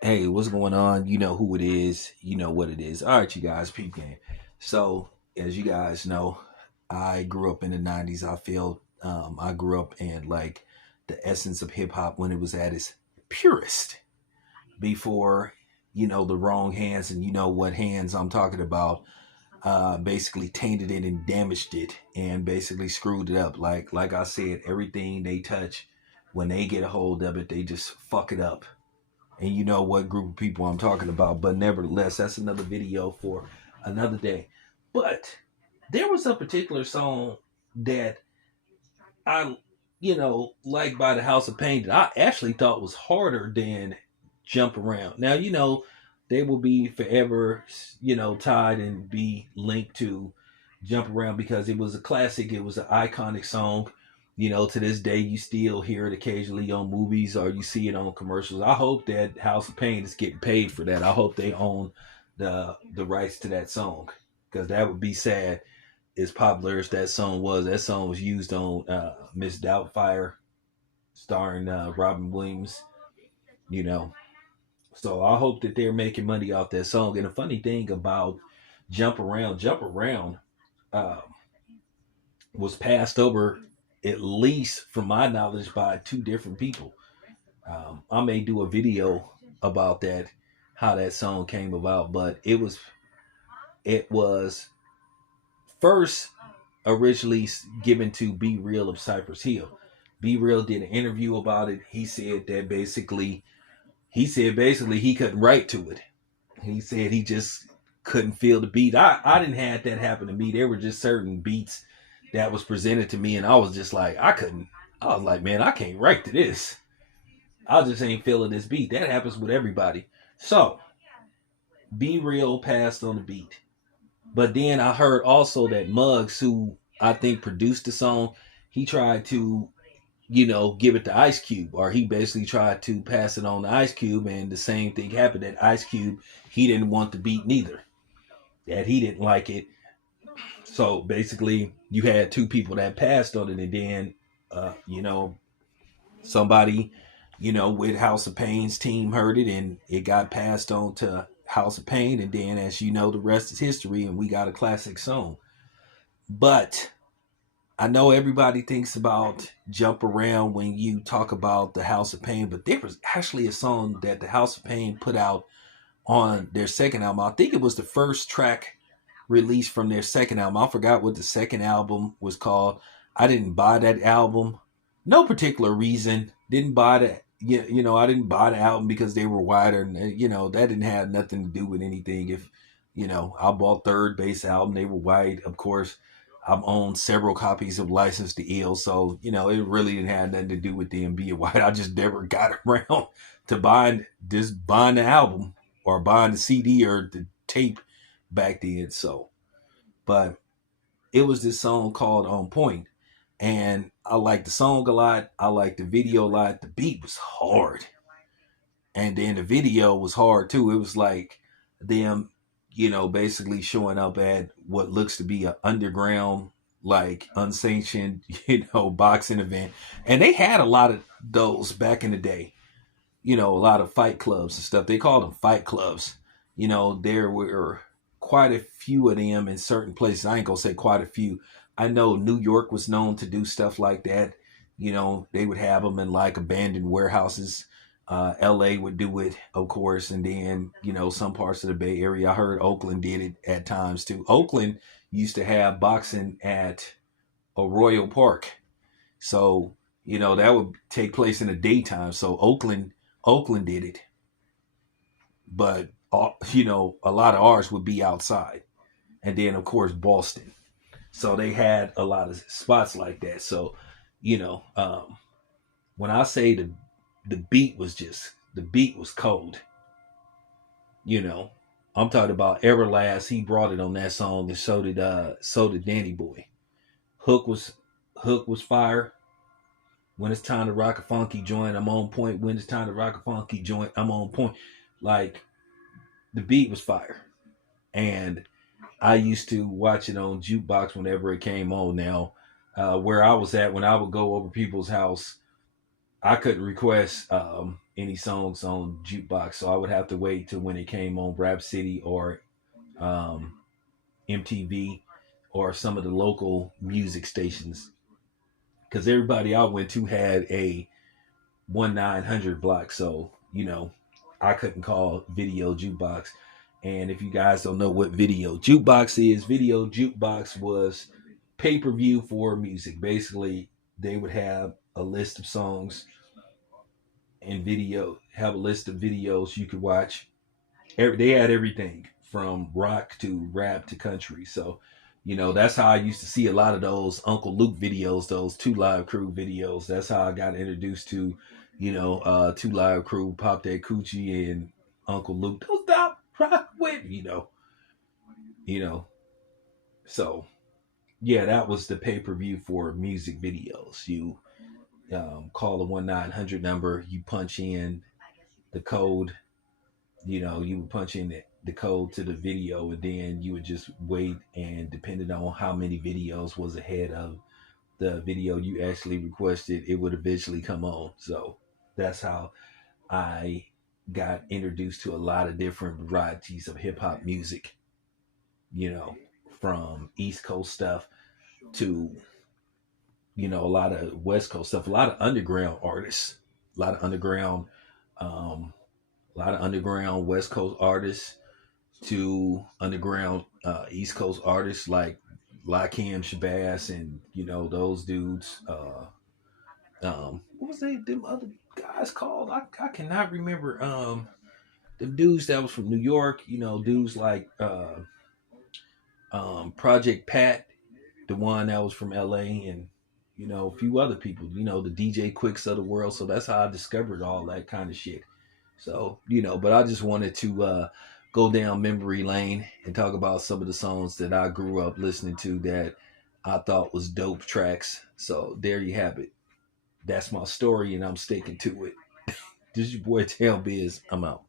Hey, what's going on? You know who it is. You know what it is. All right, you guys, peep game. So, as you guys know, I grew up in the 90s. I feel I grew up in like the essence of hip hop when it was at its purest before, the wrong hands, and you know what hands I'm talking about, basically tainted it and damaged it and basically screwed it up. Like I said, everything they touch, when they get a hold of it, they just fuck it up, and you know what group of people I'm talking about. But nevertheless, that's another video for another day. But there was a particular song that I, like by the House of Pain that I actually thought was harder than Jump Around. Now, they will be forever, tied and be linked to Jump Around because it was a classic. It was an iconic song. To this day, you still hear it occasionally on movies or you see it on commercials. I hope that House of Pain is getting paid for that. I hope they own the rights to that song because that would be sad. As popular as that song was used on Miss Doubtfire, starring Robin Williams. You know, so I hope that they're making money off that song. And the funny thing about Jump Around, uh, was passed over, at least from my knowledge, by two different people. I may do a video about that, how that song came about, but it was first originally given to Be Real of Cypress Hill. Be Real did an interview about it. He said basically he couldn't write to it. He said he just couldn't feel the beat. I didn't have that happen to me. There were just certain beats that was presented to me, and I was just like, I couldn't. I was like, man, I can't write to this. I just ain't feeling this beat. That happens with everybody. So, Be Real passed on the beat. But then I heard also that Muggs, who I think produced the song, he tried to, give it to Ice Cube, or he basically tried to pass it on to Ice Cube, and the same thing happened. That Ice Cube, he didn't want the beat neither. That he didn't like it. So basically, you had two people that passed on it, and then, uh, you know, somebody, with House of Pain's team heard it, and it got passed on to House of Pain, and then, as you know, the rest is history, and we got a classic song. But I know everybody thinks about Jump Around when you talk about the House of Pain, but there was actually a song that the House of Pain put out on their second album. I think it was the first track released from their second album. I forgot what the second album was called. I didn't buy that album. No particular reason. Didn't buy the I didn't buy the album because they were wider, and that didn't have nothing to do with anything. If I bought Third Base album, they were wide. Of course, I've owned several copies of License to Ill, so it really didn't have nothing to do with them being white. I just never got around to buying the album or buying the CD or the tape back then. So, but it was this song called On Point, and I liked the song a lot. I liked the video a lot. The beat was hard, and then the video was hard too. It was like them, basically showing up at what looks to be an underground, like unsanctioned, boxing event, and they had a lot of those back in the day. A lot of fight clubs and stuff. They called them fight clubs. There were quite a few of them in certain places. I ain't gonna say quite a few. I know New York was known to do stuff like that. They would have them in like abandoned warehouses. LA would do it, of course, and then some parts of the Bay Area. I heard Oakland did it at times too. Oakland used to have boxing at a Royal Park, so that would take place in the daytime. So Oakland did it, but a lot of ours would be outside, and then of course Boston. So they had a lot of spots like that. So you know, um, when I say the beat was cold. You know, I'm talking about Everlast. He brought it on that song, and so did Danny Boy. Hook was Hook was fire. When it's time to rock a funky joint, I'm on point. When it's time to rock a funky joint, I'm on point. Like, the beat was fire, and I used to watch it on jukebox whenever it came on. Now, where I was at, when I would go over people's house, I couldn't request any songs on jukebox, so I would have to wait till when it came on Rap City or um, MTV or some of the local music stations, because everybody I went to had a 1-900 block, so I couldn't call video jukebox. And if you guys don't know what video jukebox is, video jukebox was pay-per-view for music. Basically, they would have a list of songs and have a list of videos you could watch. They had everything from rock to rap to country. So, that's how I used to see a lot of those Uncle Luke videos, those Two Live Crew videos. That's how I got introduced to, Two Live Crew, Pop That Coochie, and Uncle Luke. Don't stop, rock with, you know. So, yeah, that was the pay per view for music videos. You call the 1-900 number, you punch in the code, you would punch in the code to the video, and then you would just wait, and depending on how many videos was ahead of the video you actually requested, it would eventually come on. So that's how I got introduced to a lot of different varieties of hip hop music, you know, from East Coast stuff to, a lot of West Coast stuff, a lot of underground artists, a lot of underground, um, West Coast artists to underground East Coast artists like Lakim Shabazz and those dudes. What was them other guys called? I cannot remember. The dudes that was from New York. Dudes like Project Pat, the one that was from L.A. and a few other people. The DJ Quicks of the world. So that's how I discovered all that kind of shit. So, but I just wanted to go down memory lane and talk about some of the songs that I grew up listening to that I thought was dope tracks. So there you have it. That's my story, and I'm sticking to it. This is your boy Tail Biz. I'm out.